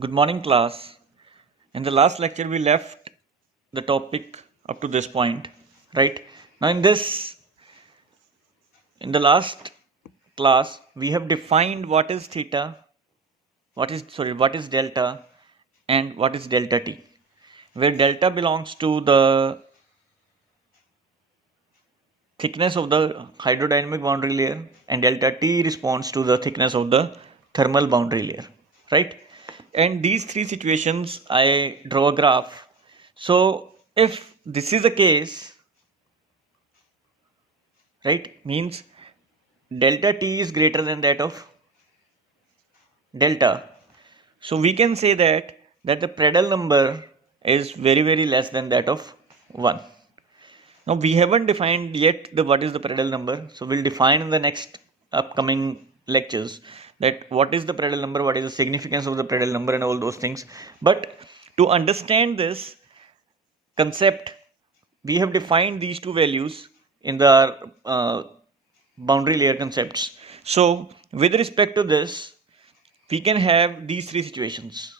Good morning, class. In the last lecture, we left the topic up to this point, right? Now, in the last class, we have defined what is theta, what is delta, and what is delta t, where delta belongs to the thickness of the hydrodynamic boundary layer, and delta t responds to the thickness of the thermal boundary layer, right? And these three situations, I draw a graph. So if this is the case, right, means delta t is greater than that of delta. So we can say that the Prandtl number is very less than that of 1. Now we haven't defined yet the what is the Prandtl number. So we'll define in the next upcoming lectures that what is the Prandtl number, what is the significance of the Prandtl number and all those things. But to understand this concept, we have defined these two values in the boundary layer concepts. So with respect to this, we can have these three situations.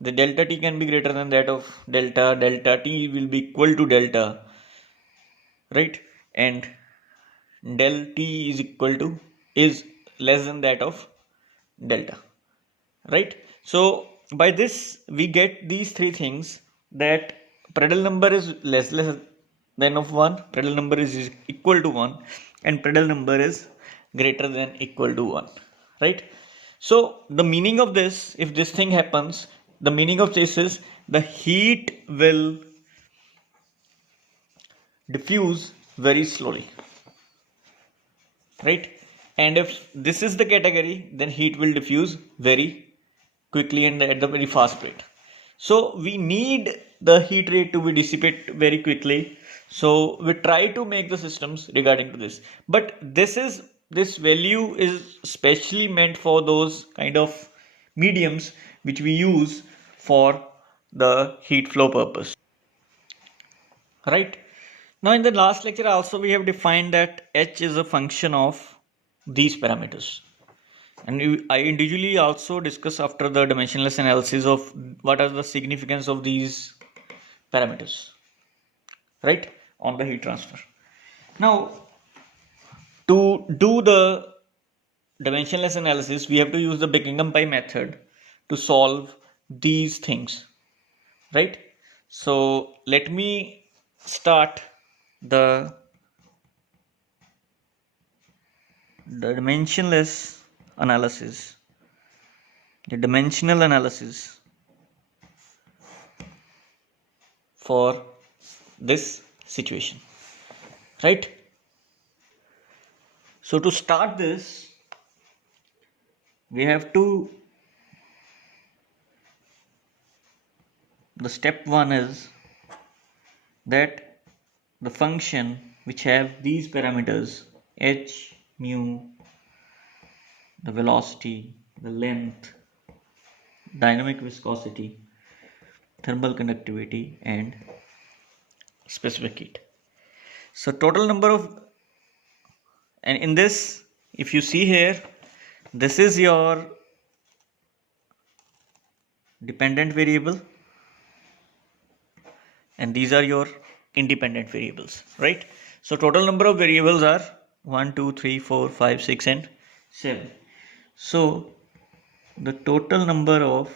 The delta t can be greater than that of delta t will be equal to delta, right? And del t is less than that of delta, right? So by this we get these three things, that Prandtl number is less than of 1, Prandtl number is equal to 1, and Prandtl number is greater than equal to 1, right? So the meaning of this, if this thing happens, the meaning of this is the heat will diffuse very slowly, right? And if this is the category, then heat will diffuse very quickly and at the very fast rate. So we need the heat rate to be dissipated very quickly. So we try to make the systems regarding to this, but this value is specially meant for those kind of mediums which we use for the heat flow purpose, right? Now in the last lecture also we have defined that h is a function of these parameters, and I individually also discuss after the dimensionless analysis of what are the significance of these parameters, right, on the heat transfer. Now to do the dimensionless analysis, we have to use the Buckingham pi method to solve these things, right? So let me start the dimensionless analysis, the dimensional analysis for this situation, right? So to start this, we have to, the step 1 is that the function which have these parameters h, mu, the velocity, the length, dynamic viscosity, thermal conductivity, and specific heat. So total number of, and in this, if you see here, this is your dependent variable and these are your independent variables, right? So total number of variables are 1 2 3 4 5 6 and 7. So the total number of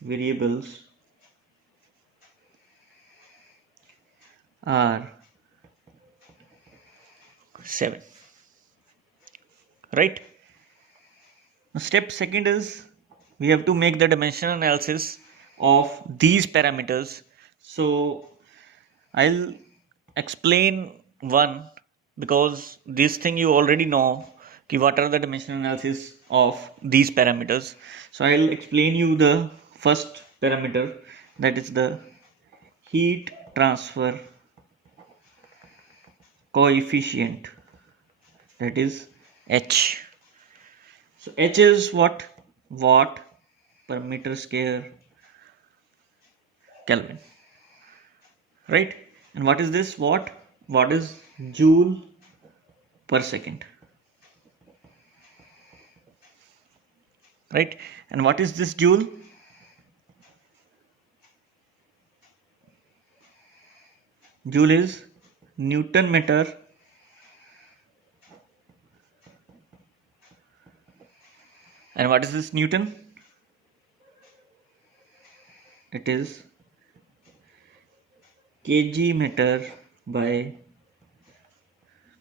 variables are 7, right? Now step second is we have to make the dimensional analysis of these parameters. So I'll explain one, because this thing you already know what are the dimensional analysis of these parameters. So I'll explain you the first parameter, that is the heat transfer coefficient, that is h. So h is what? Watt per meter square Kelvin, right? And what is this watt? Watt is joule per second. right? And what is this joule? Joule is Newton meter and what is this Newton? It is kg meter by,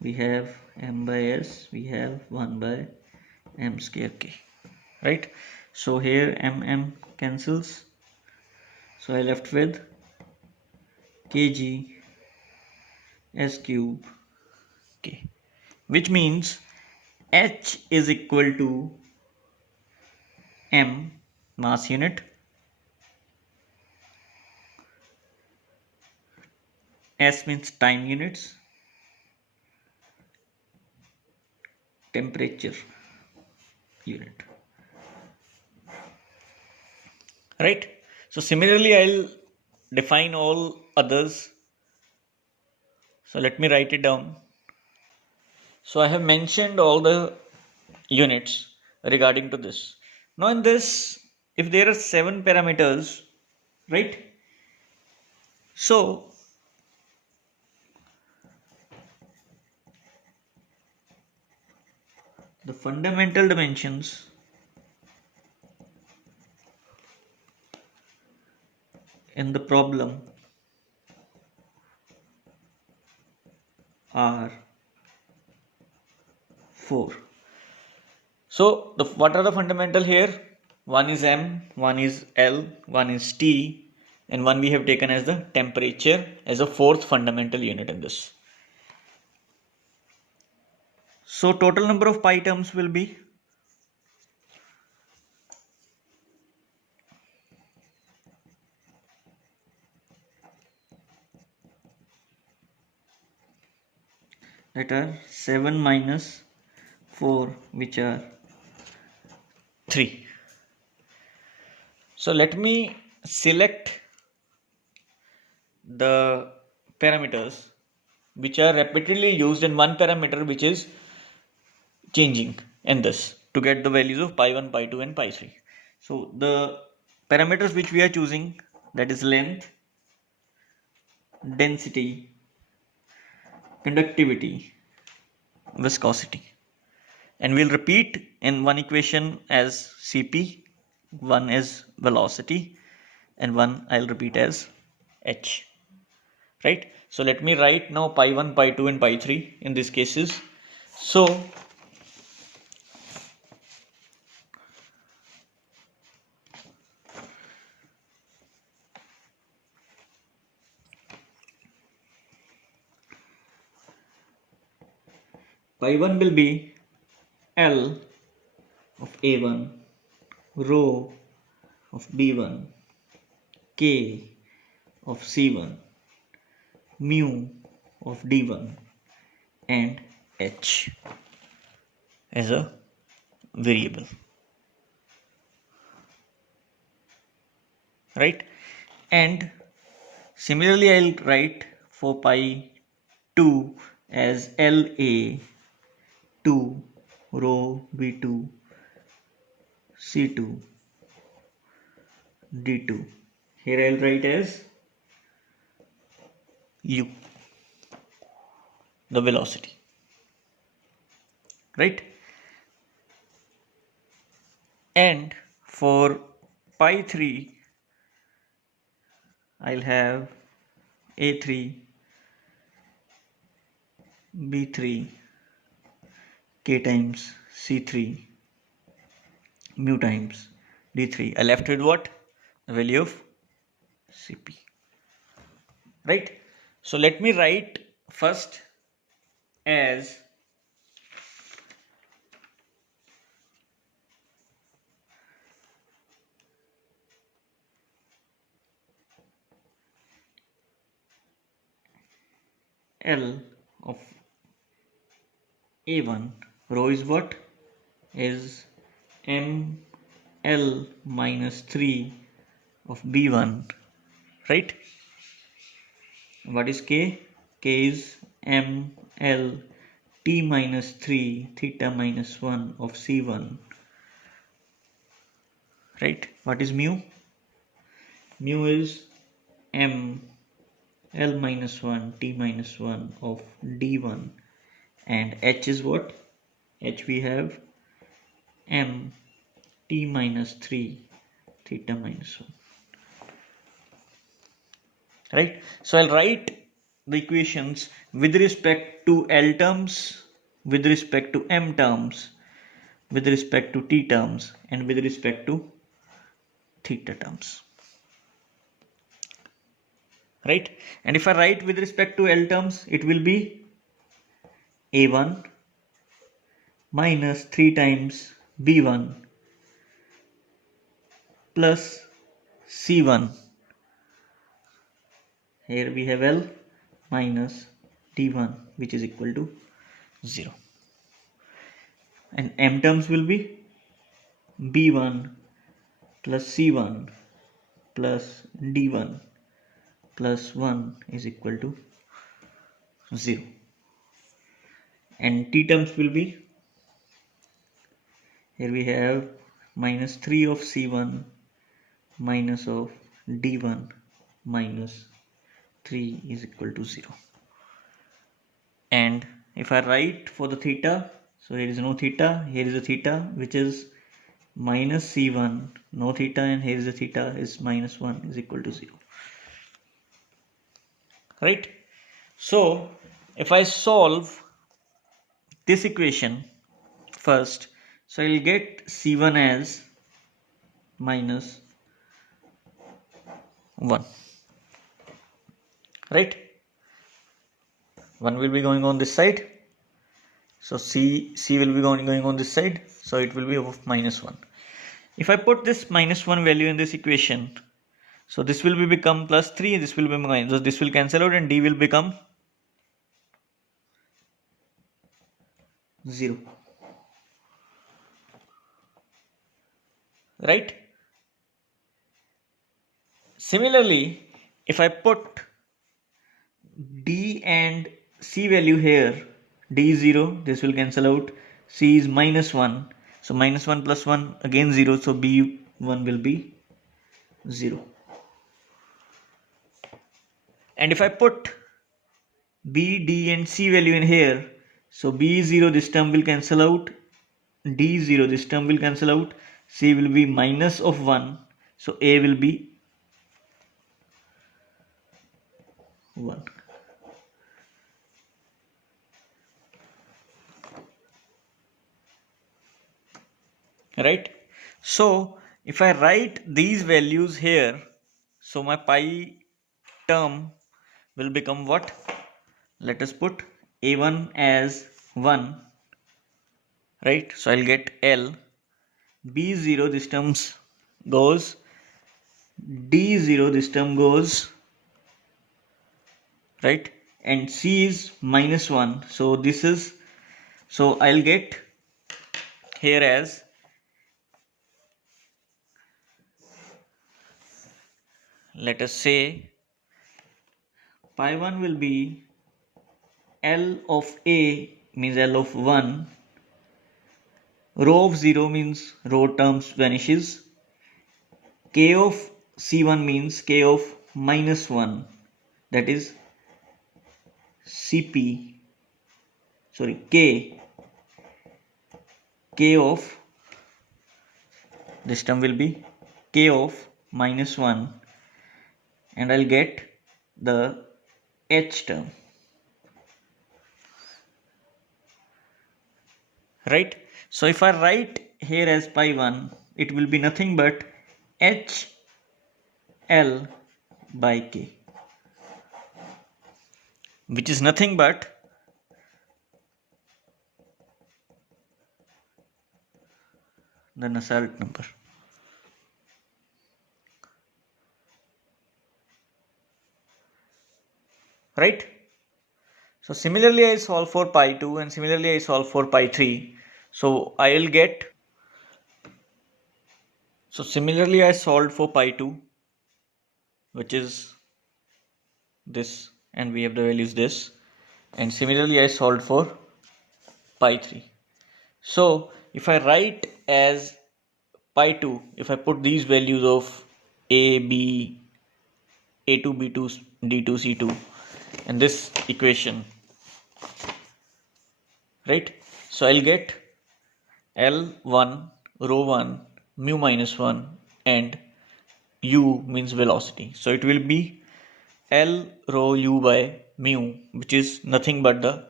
we have m by s, we have 1 by m square k, right? So here m cancels, so I left with kg s cube k, which means h is equal to m mass unit, s means time units, temperature unit, right? So similarly I'll define all others, so let me write it down. So I have mentioned all the units regarding to this. Now in this, if there are 7 parameters, right? So the fundamental dimensions in the problem are 4. So what are the fundamental here? One is m, one is l, one is t, and one we have taken as the temperature as a fourth fundamental unit in this. So total number of pi terms will be that are 7 minus 4, which are 3. So let me select the parameters which are repeatedly used and one parameter which is changing in this to get the values of pi 1, pi 2 and pi 3. So the parameters which we are choosing, that is length, density, conductivity, viscosity, and we'll repeat in one equation as Cp, one as velocity, and one I'll repeat as h, right? So let me write now pi 1, pi 2 and pi 3 in these cases. So pi 1 will be L of A1, rho of B1, K of C1, mu of D1, and H as a variable, right? And similarly I'll write for pi 2 as LA 2, rho B2, C2, D2. Here I'll write as U, the velocity, right? And for pi 3 I'll have A3, B3, K times C3, mu times D3. I left with what? The value of Cp, right? So let me write first as L of A1, rho is what? Is ML minus 3 of B1, right? What is K? K is ML T minus 3 theta minus 1 of C1 right? What is mu? Mu is m L minus 1 T minus 1 of D1, and H is what? H we have m T minus 3 theta minus 1, right? So I'll write the equations with respect to L terms, with respect to M terms, with respect to T terms, and with respect to theta terms, right? And if I write with respect to L terms, it will be A1 minus 3 times B1 plus C1. Here we have L minus D1, which is equal to 0. And M terms will be B1 plus C1 plus D1 plus 1 is equal to 0. And T terms will be, here we have minus 3 of C1 minus of D1 minus 3 is equal to 0. And if I write for the theta, so here is no theta, here is a theta which is minus C1, no theta, and here is the theta is minus 1 is equal to 0, right? So if I solve this equation first, so I'll get C1 as minus 1, right? 1 will be going on this side, so C will be going on this side, so it will be of minus 1. If I put this minus 1 value in this equation, so this will be become plus 3, this will be minus, so this will cancel out and D will become 0, right? Similarly, if I put D and C value here, D is 0, this will cancel out, C is minus 1, so minus 1 plus 1 again 0, so B1 will be 0. And if I put B, D and C value in here, so B is 0, this term will cancel out, D is 0, this term will cancel out, C will be minus of 1, so A will be 1. Right? So if I write these values here, so my pi term will become what? Let us put A1 as 1, right? So I'll get L, B0, this term goes, D0, this term goes, right? And C is minus 1, so this is, so I'll get here as, let us say, pi 1 will be L of A means L of 1, rho of 0 means rho terms vanishes, K of C1 means K of minus 1, that is CP, sorry, K of, this term will be K of minus 1, and I'll get the H term, right? So if I write here as pi 1, it will be nothing but HL by K, which is nothing but the Nusselt number, right? So similarly I solve for pi 2 and similarly I solve for pi 3. So I'll get, so similarly I solved for pi 2, which is this, and we have the values this, and similarly I solved for pi 3. So if I write as pi 2, if I put these values of a, b, a2, b2, d2, c2 in this equation, right? So I'll get L1, rho 1, mu minus 1, and u means velocity. So it will be L rho u by mu, which is nothing but the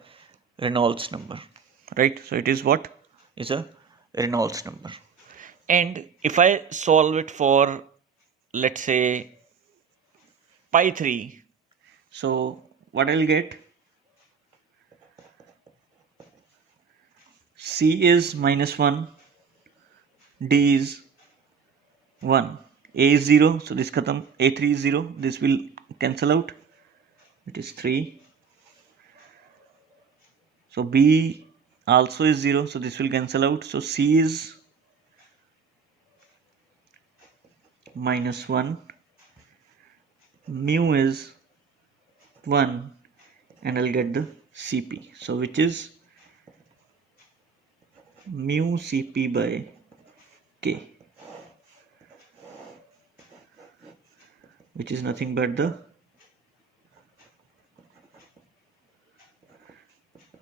Reynolds number, right? So it is what is a Reynolds number. And if I solve it for, let's say, pi 3, so what I'll get, C is minus 1, D is 1, A is 0, so this khatam, A3 is 0, this will cancel out, it is 3. So B also is 0, so this will cancel out, so C is minus 1, mu is 1, and I'll get the Cp, so which is mu Cp by K, which is nothing but the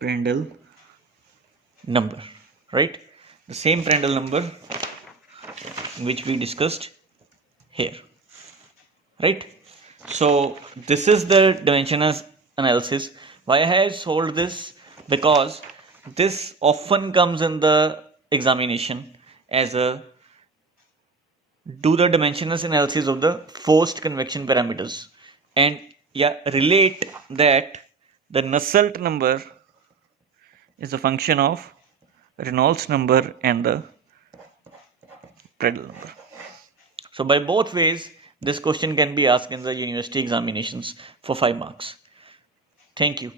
Prandtl number, right? The same Prandtl number which we discussed here, right? So this is the dimensional analysis. Why I have solved this? Because this often comes in the examination as a do the dimensional analysis of the forced convection parameters, and relate that the Nusselt number is a function of Reynolds number and the Prandtl number. So by both ways, this question can be asked in the university examinations for 5 marks. Thank you.